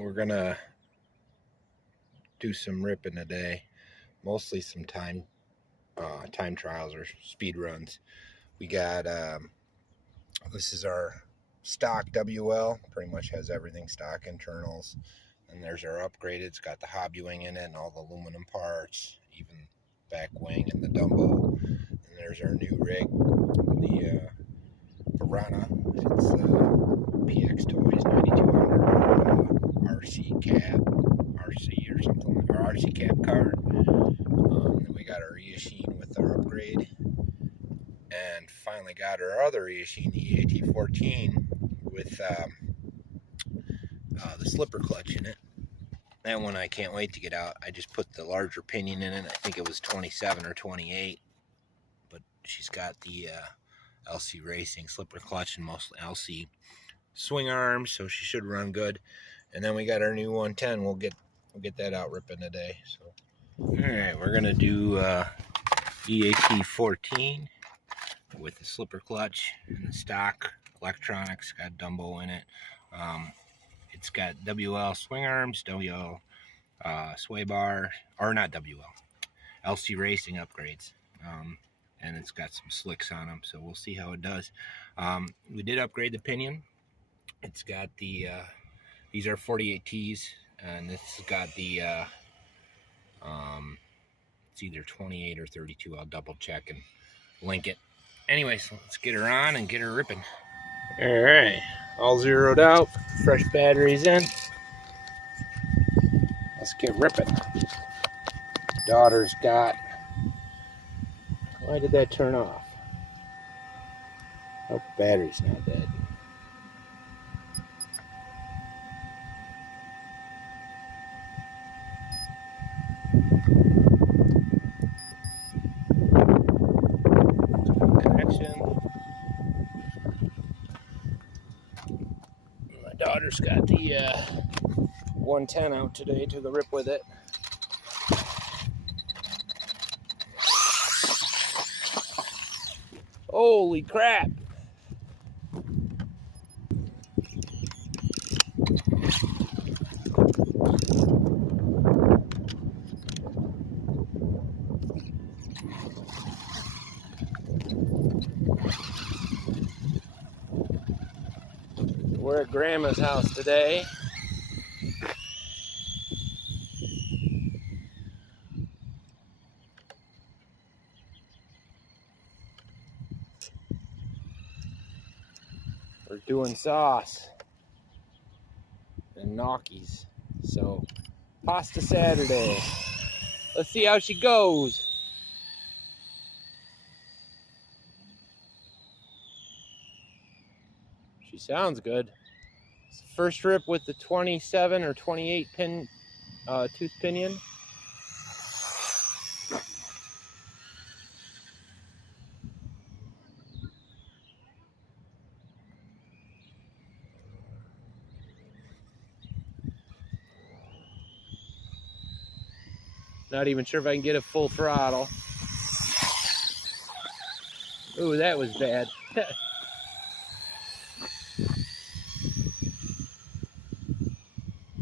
We're gonna do some ripping today, mostly some time trials or speed runs. We got this is our stock WL, pretty much has everything stock internals, and there's our upgrade. It's got the hobby wing in it and all the aluminum parts, even back wing and the Dumbo. And there's our new rig, the Piranha. It's PX Toys 9200 RC cab, RC or something, or RC cab car. Then we got our EAT with our upgrade, and finally got our other EAT, the EAT14 with the slipper clutch in it. That one I can't wait to get out. I just put the larger pinion in it. I think it was 27 or 28, but she's got the LC Racing slipper clutch and mostly LC swing arms, so she should run good. And then we got our new 110. We'll get that out ripping today. So, all right, we're gonna do EAT14 with the slipper clutch and the stock electronics. Got Dumbo in it. It's got WL swing arms, WL sway bar, or not WL, LC Racing upgrades. And it's got some slicks on them, so we'll see how it does. We did upgrade the pinion. It's got the these are 48Ts, and this has got the it's either 28 or 32. I'll double check and link it. Anyways, let's get her on and get her ripping. All right, all zeroed out, fresh batteries in. Let's get ripping. Daughter's got, why did that turn off? Oh, battery's not dead. My daughter's got the 110 out today to the rip with it. Holy crap! We're at Grandma's house today. We're doing sauce and gnocchis. So, pasta Saturday. Let's see how she goes. She sounds good. It's the first rip with the 27 or 28 pin tooth pinion. Not even sure if I can get it full throttle. Ooh, that was bad.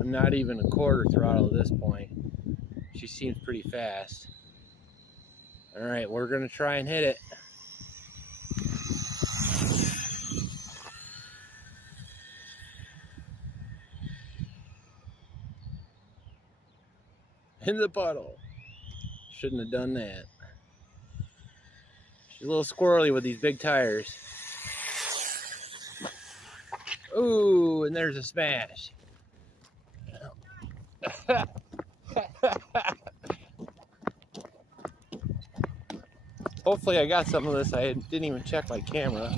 I'm not even a quarter throttle at this point. She seems pretty fast. All right, we're gonna try and hit it. In the puddle. Shouldn't have done that. She's a little squirrely with these big tires. Ooh, and there's a smash. Hopefully I got some of this. I didn't even check my camera.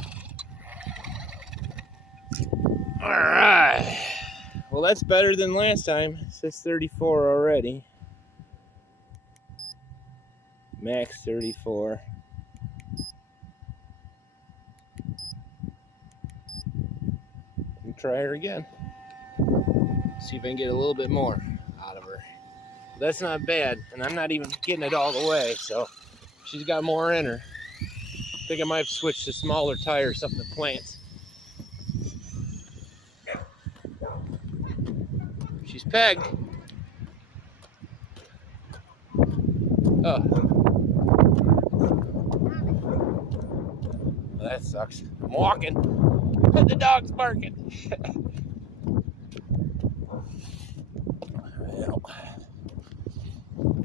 All right. Well, that's better than last time. It says 34 already. Max 34. And try her again. See if I can get a little bit more out of her. That's not bad, and I'm not even getting it all the way, so she's got more in her. I think I might have switched to smaller tire or something to plants. she's pegged. Oh. Well, that sucks. I'm walking, but the dog's barking. Well,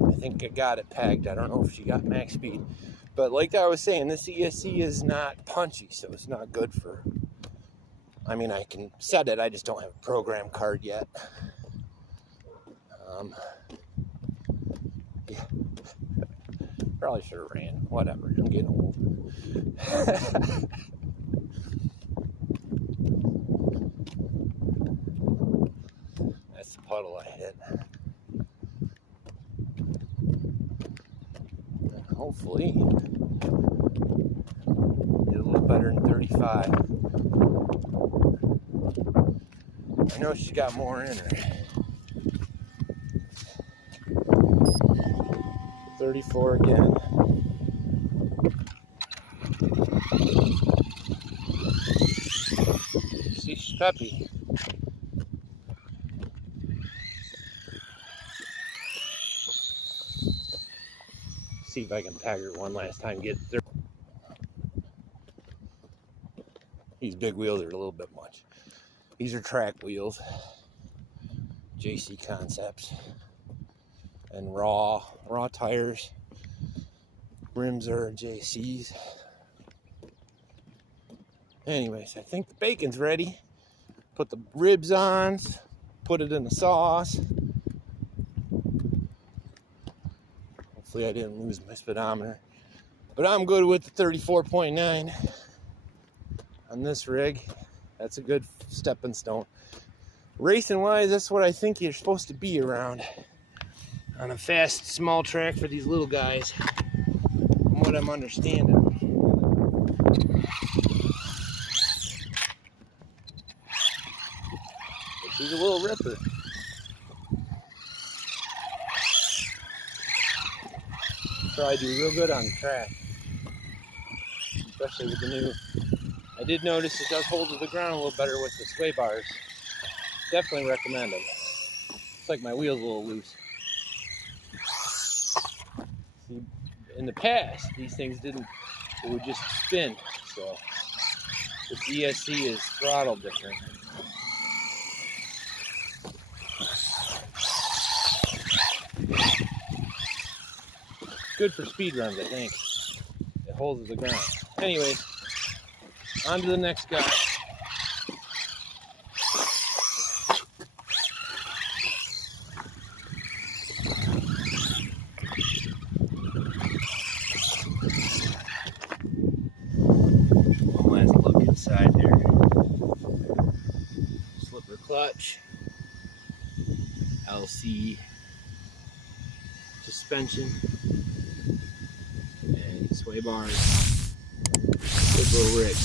I think I got it pegged. I don't know if she got max speed. But like I was saying, this ESC is not punchy, so it's not good for... I mean, I can set it, I just don't have a program card yet. Yeah. Probably should have ran. Whatever, I'm getting old. That's the puddle I hit. And hopefully, get a little better than 35. I know she's got more in her. 34 again. See, she's peppy. See if I can tag her one last time. Get there. These big wheels are a little bit much. These are track wheels. JC Concepts. And raw tires. Rims are JC's. Anyways, I think the bacon's ready. Put the ribs on, put it in the sauce. Hopefully I didn't lose my speedometer. But I'm good with the 34.9 on this rig. That's a good stepping stone. Racing wise, that's what I think you're supposed to be around on a fast, small track for these little guys, from what I'm understanding. But she's a little ripper. Probably do real good on the track, especially with the new. I did notice it does hold to the ground a little better with the sway bars. Definitely recommend them. It's like my wheel's a little loose. See, in the past, these things didn't, it would just spin. So this ESC is throttle different. Good for speed runs, I think. It holds to the ground. Anyways, on to the next guy. One last look inside there. Slipper clutch. LC suspension. And sway bars. Good little rig.